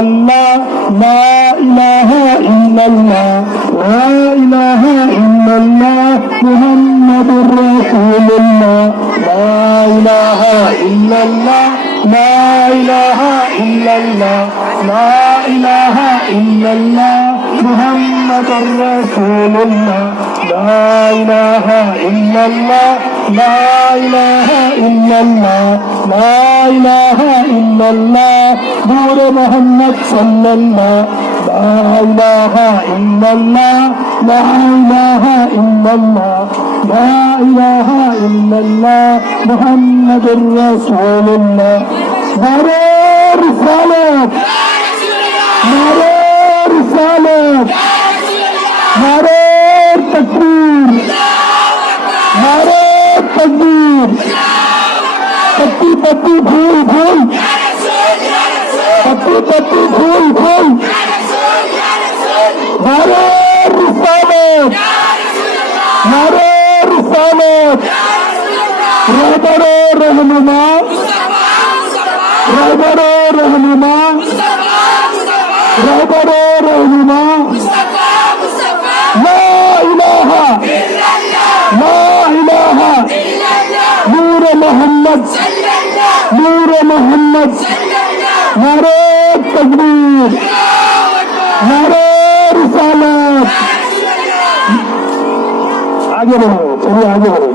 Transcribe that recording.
ইল্লাল্লাহ লা ইলাহা ইল্লাল্লাহ লা ইলাহা ইল্লাল্লাহ মুহাম্মাদুর রাসূলুল্লাহ লা ইলাহা ইল্লাল্লাহ লা ইলাহা ইল্লাল্লাহ লা ইলাহা ইল্লাল্লাহ মুহাম্মাদুর রাসূলুল্লাহ লা ইলাহা ইল্লাল্লাহ লা ইলাহা ইল্লাল্লাহ লা ইলাহা ইল্লাল্লাহ নূরে মুহাম্মদ সাল্লাল্লাহ লা ইলাহা ইল্লাল্লাহ লা ইলাহা ইল্লাল্লাহ লা ইলাহা ইল্লাল্লাহ মুহাম্মাদুর রাসূলুল্লাহ নারে রিসালাত নারে রিসালাত নারে तकबीर नारे तकबीर पत्ती पत्ती फूल फूल पत्ती पत्ती फूल फूल नारे रिसालत नारे रिसालत रहबरो रहनुमा रहबरो रहनुमा रहबरो रहनुमा ला इलाहा नूर मोहम्मद नारे तकबीर नारे रिसालत आगे बढ़ो चलिए आगे बढ़ो